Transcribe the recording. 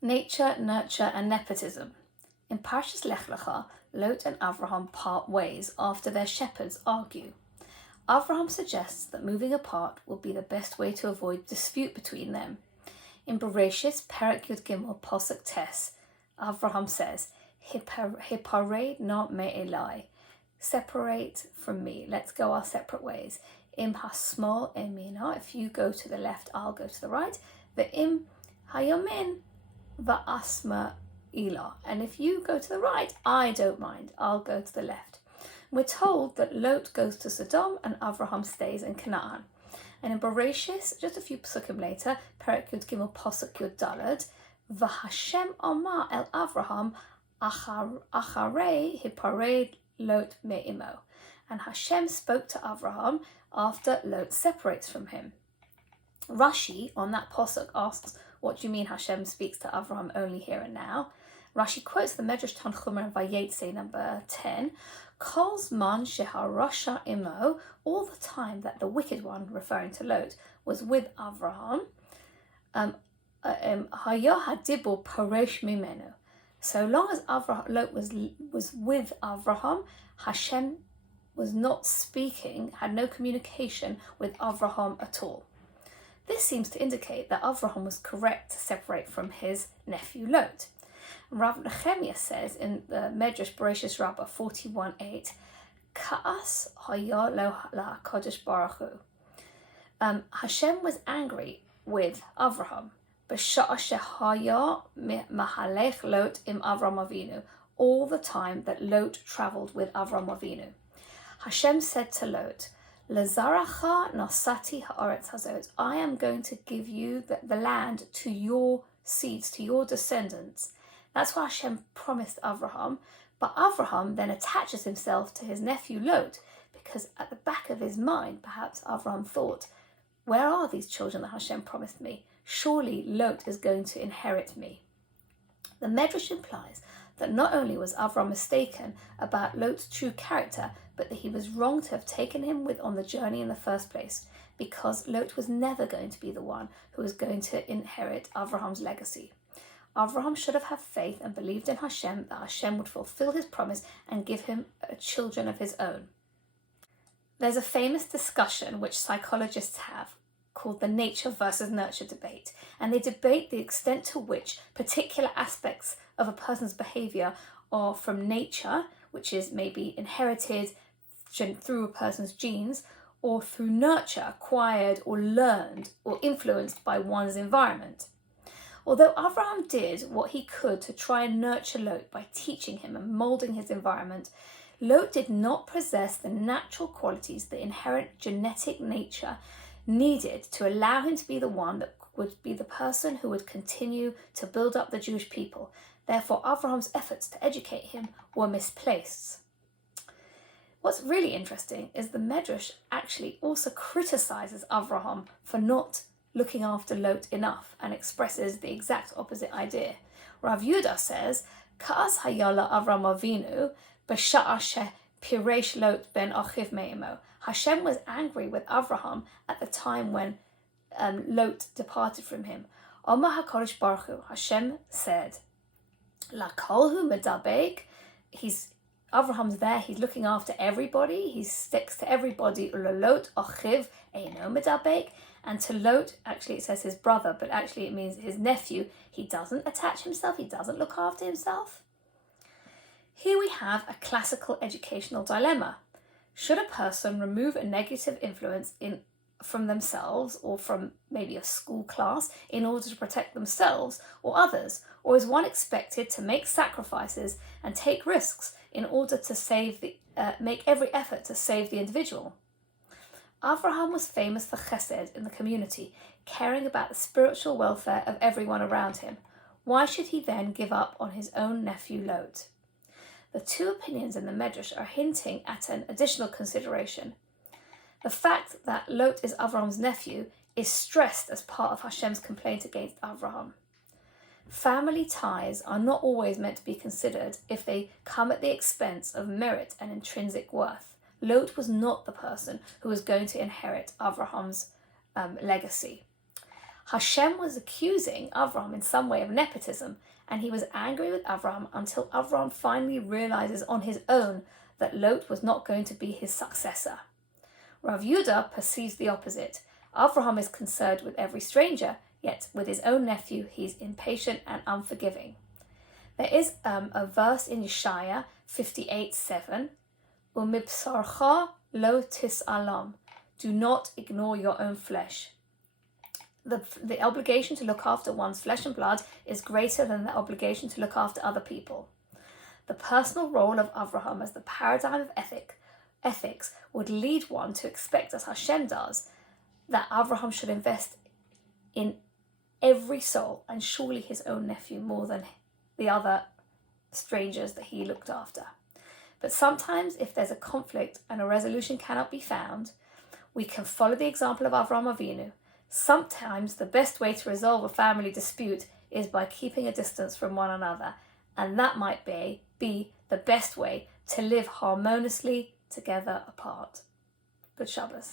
Nature, nurture and nepotism. In Parshas Lech Lecha, Lot and Avraham part ways after their shepherds argue. Avraham suggests that moving apart will be the best way to avoid dispute between them. In Bereshis, Perek Yud Gimel, Posuk Tes, Avraham says, Hipared na me'elai, separate from me, let's go our separate ways. Im hasmol emina, if you go to the left, I'll go to the right. Ve'im hayamin va'asma ila, and if you go to the right, I don't mind, I'll go to the left. We're told that Lot goes to Sodom and Avraham stays in Canaan. And in Bereshis, just a few psukim later, Perek Yud Gimel Posuk Yud Daled, V'Hashem Amar El Avraham Acharei Hipared Lot Me'imo. And Hashem spoke to Avraham after Lot separates from him. Rashi on that posuk asks, what do you mean Hashem speaks to Avraham only here and now? Rashi quotes the Medrash Tanchuma Vayetze number 10, Kol zman sheharasha imo, all the time that the wicked one, referring to Lot, was with Avraham, haya hadibur paresh mimenu. So long as Lot was with Avraham, Hashem was not speaking, had no communication with Avraham at all. This seems to indicate that Avraham was correct to separate from his nephew Lot. Rav Nehemiah says in the Medrash Bereshis Rabbah 41:8, Ka'as haya lo la'HaKadosh Baruch Hu. Hashem was angry with Avraham, b'sha'a shehaya mahalech Lot im Avram Avinu, all the time that Lot travelled with Avram Avinu. Hashem said to Lot, Lazaracha nasati ha'aretz hazot, I am going to give you the land to your seeds, to your descendants. That's what Hashem promised Avraham, but Avraham then attaches himself to his nephew Lot, because at the back of his mind, perhaps Avraham thought, where are these children that Hashem promised me? Surely Lot is going to inherit me. The Medrash implies that not only was Avraham mistaken about Lot's true character, but that he was wrong to have taken him with on the journey in the first place, because Lot was never going to be the one who was going to inherit Avraham's legacy. Avraham should have had faith and believed in Hashem that Hashem would fulfill his promise and give him children of his own. There's a famous discussion which psychologists have called the nature versus nurture debate, and they debate the extent to which particular aspects of a person's behaviour are from nature, which is maybe inherited through a person's genes, or through nurture, acquired or learned or influenced by one's environment. Although Avraham did what he could to try and nurture Lot by teaching him and moulding his environment, Lot did not possess the natural qualities, the inherent genetic nature needed to allow him to be the one that would be the person who would continue to build up the Jewish people. Therefore, Avraham's efforts to educate him were misplaced. What's really interesting is the Medrash actually also criticizes Avraham for not looking after Lot enough and expresses the exact opposite idea. Rav Yehuda says, Ka'as hayala Avram Avinu b'sha'a shepiresh Lot ben achiv me'imo. Hashem was angry with Avraham at the time when Lot departed from him. Omar HaKadosh Baruch Hu, Hashem said, Lakolhu medabek, Avraham's there, he's looking after everybody, he sticks to everybody, Ulolot achiv eino medabek, and to Lot, actually it says his brother, but actually it means his nephew, he doesn't attach himself, he doesn't look after himself. Here we have a classical educational dilemma. Should a person remove a negative influence from themselves or from maybe a school class in order to protect themselves or others? Or is one expected to make sacrifices and take risks in order to make every effort to save the individual? Avraham was famous for chesed in the community, caring about the spiritual welfare of everyone around him. Why should he then give up on his own nephew Lot? The two opinions in the Medrash are hinting at an additional consideration. The fact that Lot is Avraham's nephew is stressed as part of Hashem's complaint against Avraham. Family ties are not always meant to be considered if they come at the expense of merit and intrinsic worth. Lot was not the person who was going to inherit Avraham's legacy. Hashem was accusing Avraham in some way of nepotism, and he was angry with Avraham until Avraham finally realizes on his own that Lot was not going to be his successor. Rav Yudah perceives the opposite. Avraham is concerned with every stranger, yet with his own nephew he's impatient and unforgiving. There is a verse in Yeshaya 58:7, Umibsarcha lo tis'alam, do not ignore your own flesh. The obligation to look after one's flesh and blood is greater than the obligation to look after other people. The personal role of Avraham as the paradigm of ethics would lead one to expect, as Hashem does, that Avraham should invest in every soul, and surely his own nephew more than the other strangers that he looked after. But sometimes, if there's a conflict and a resolution cannot be found, we can follow the example of Avraham Avinu. Sometimes the best way to resolve a family dispute is by keeping a distance from one another, and that might be the best way to live harmoniously together apart. Good Shabbos.